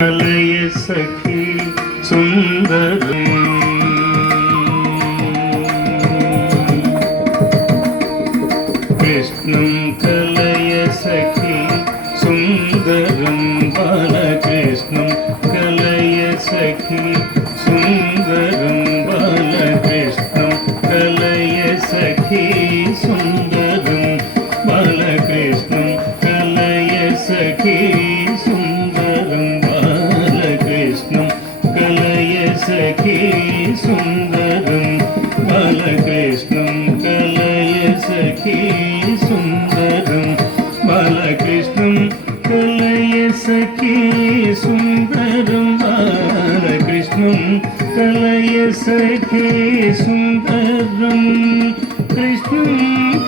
కలయ సఖి సుందరం కృష్ణం కలయ సఖి సుందరం బాలకృష్ణం కలయ సఖి సుందరం బాలకృష్ణం కలయ సఖి సుందరం బాలకృష్ణం కలయ సఖి సుందరం బాలకృష్ణం కలయ సఖి సుందరం బాలకృష్ణం కలయ సఖి సుందరం బాలకృష్ణం కలయ సఖి సుందరం బాలకృష్ణం కలయ సఖి సుందరం కృష్ణం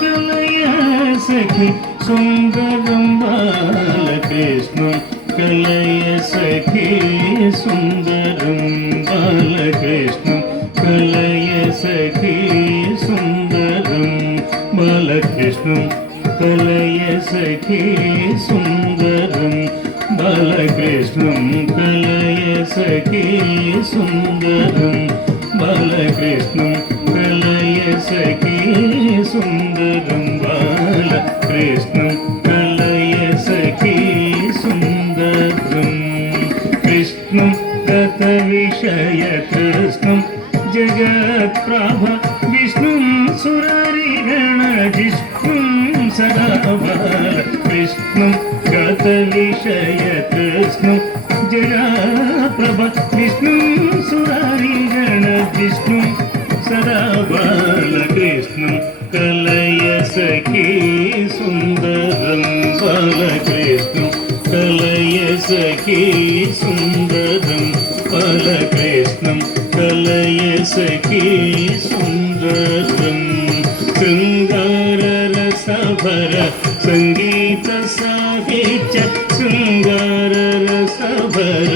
కలయ సఖి సుందరం బాలకృష్ణం కలయ సఖి సుందరం బాలకృష్ణం కలయ సఖి సుందరం బాలకృష్ణం కలయ సఖి సుందరం బాలకృష్ణం కలయ సఖి సుందరం బాలకృష్ణం కలయ సఖి సుందరం బాలకృష్ణం కలయ సఖి సుందరం కృష్ణం గత విషయ కృష్ణం జగత్ప్రభ విష్ణుం సురరిగణ జిష్ణుం సదా బాలకృష్ణం గత విషయ కృష్ణం జగత్ప్రభ విష్ణుం సురరిగణ జిష్ణుం సదా బాలకృష్ణం కలయ సఖి సుందరం బాలకృష్ణం కలయ సఖి సుందరం బాలకృష్ణం కలయ సఖి సుందరం శృంగార రసభర సంగీత సాహిత్య శృంగార రసభర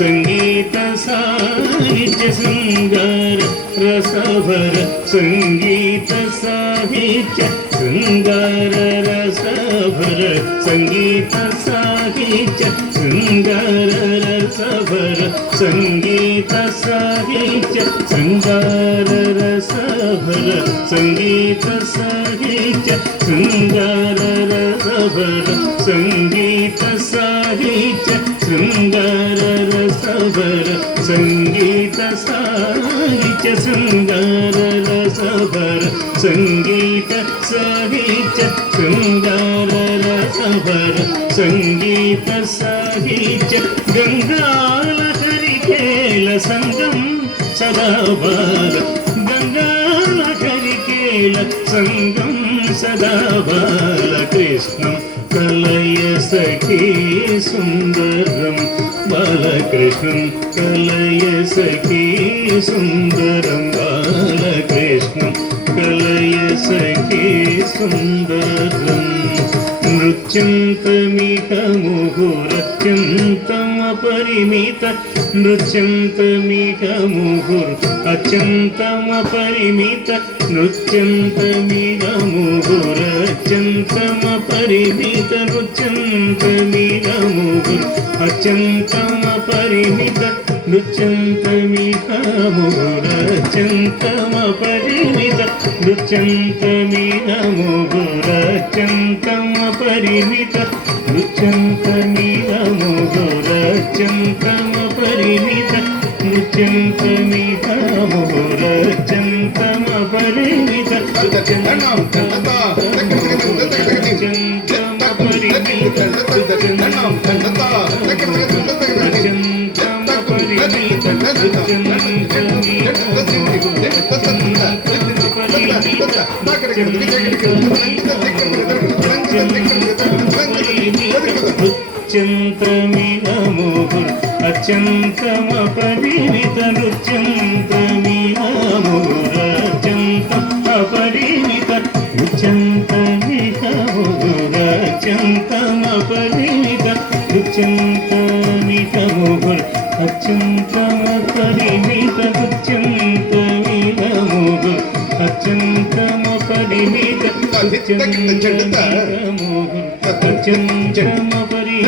సంగీత సాహిత్య శృంగార రసభర సంగీత సాహిత్య శృంగార రసభర సంగీత సాహిత్య శృంగార రసభర సంగీత సాహిత్య శృంగార రసభర సంగీత సాహిత్య శృంగార రసభర సంగీత సాహిత్య శృంగార రసభర సంగీత సాహిత్య శృంగార రసభర సంగీత సాహిత్య శృంగార రసభర సంగీత సాహిత్య గంగాళకరికేల సంగం సదా బాల గంగాళకరికేల సంగం సదా బాలకృష్ణం కలయ సఖి సుందరం బాలకృష్ణం కలయ సఖి సుందరం బాలకృష్ణం కలయ సఖి సుందరం నృత్యంతమిక ముహురత్యంతమపరిమిత నృత్యంతమిక ముహుర్ అత్యంతమపరిమిత నృత్యంతమిక ముహురత్యంతమపరిమిత నృత్యంతమిక ముహుర్ అత్యంతమపరిమిత నృత్యంతమిక ముహురత్యంతమపరిమిత నృత్యంతమిక ముహురత్యంతమపరిమిత నృత్యంతమిక ముహురత్యంతమపరిమిత నృత్యంతమిక ముహురత్యంతమపరిమిత నృత్యంతమిక ముహుర్ అత్యంతమపరిమిత నృత్యంతమిక ముహురత్యంతమపరిమిత నృత్యంతమిక ముహురత్యంతమపరిమిత నృత్యంతమిక ముహుర్ అత్యంతమపరిమిత నృత్యంతమిక ముహుర్ అత్యంతమపరిమిత నృత్యంతమిక ముహుర్ అత్యంతమపరిమిత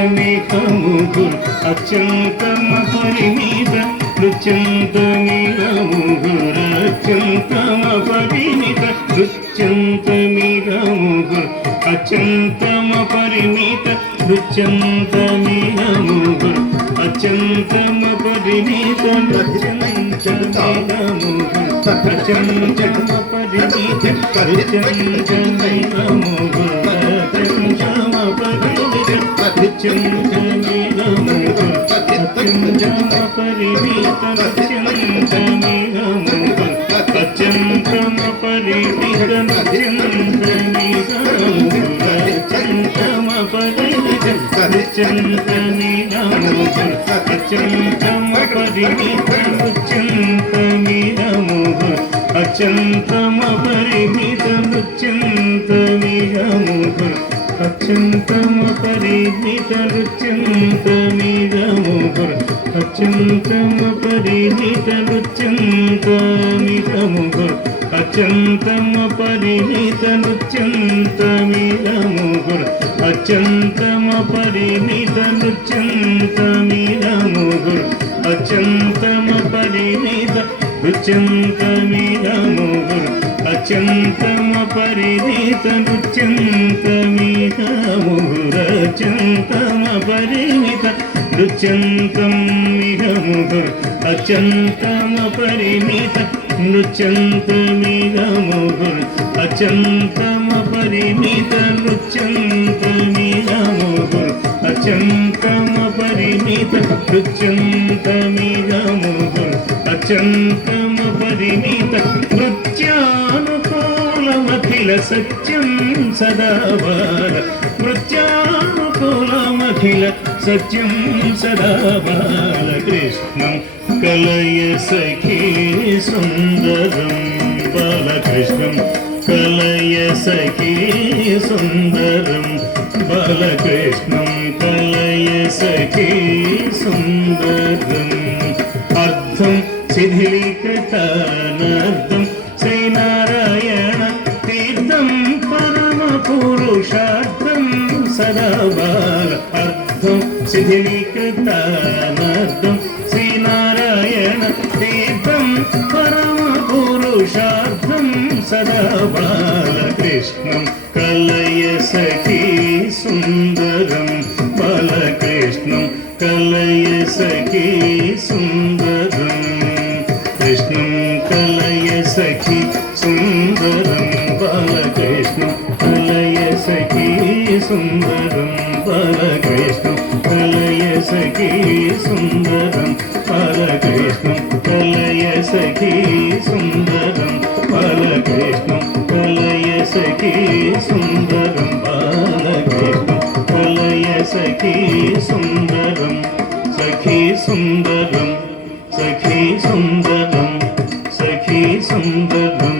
నృత్యంతమికముగురు అత్యంతమ పరిమిత నృత్యంతమికముగురు అత్యంతమ పరిమిత నృత్యంతమికముగురు అత్యంతమ పరిమిత నృత్యంతమికముగురు అత్యంతమ పరిమిత నృత్యంతమికముగురు అత్యంతమ పరిమిత నృత్యంతమికముగురు అత్యంతమ పరిమిత నృత్యంతమిగముగురు అత్యంతమ పరిమిత నృత్యంతమిగముగురు అత్యంతమ పరిమిత నృత్యంతమిగముగురు అత్యంతమ పరిమిత నృత్యంతమిగముగురు అత్యంతమ పరిమిత నృత్యంతమిగముగురు అత్యంతమ పరిమిత నృత్యంతమిగముగురు అత్యంతమ పరిమిత నృత్యంతమిగముగురు అత్యంతమ పరిమిత నృత్యంతమిగముగురు అత్యంతమ పరిమిత నృత్యంతమిగముగురు అత్యంతమ పరిమిత నృత్యంతమిగముగురు అత్యంతమ పరిమిత నృత్యంతమిగముగురు అత్యంతమ పరిమిత నృత్యానుకూలమఖిల సత్యం సదా బాల నృత్యానుకూలమఖిల సత్యం సదా బాల కృష్ణం కలయ సఖీ సుందరం బాలకృష్ణం కలయ సఖీ సుందరం బాలకృష్ణం కలయ సఖీ సుందరం అర్థం శిథిలీకృతానర్థం శ్రీనారాయణ తీర్థం పరమ పురుషార్థం సదా బాల అర్థం శిథిలీకృతానర్థం శ్రీనారాయణ తీర్థం పరమ పురుషార్థం సదా బాలకృష్ణం కలయ సఖీ సుందరం బాలకృష్ణం కలయ సఖీ సుందరం కృష్ణం కలయ సఖీ సుందరం బాలకృష్ణం కలయ సఖీ సుందరం బాలకృష్ణం కలయ సఖీ సుందరం బాలకృష్ణం కలయ సఖీ సుందరం బాలకృష్ణం కలయ సఖీ సుందరం బాలకృష్ణం కలయ సఖీ సుందరం సఖీ సుందరం సఖీ సుందరం సఖీ సుందరం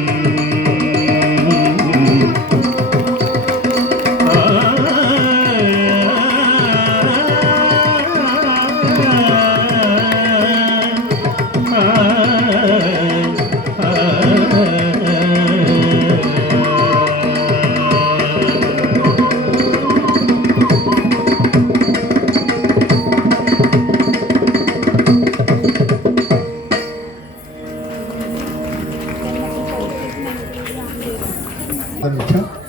నిమిషం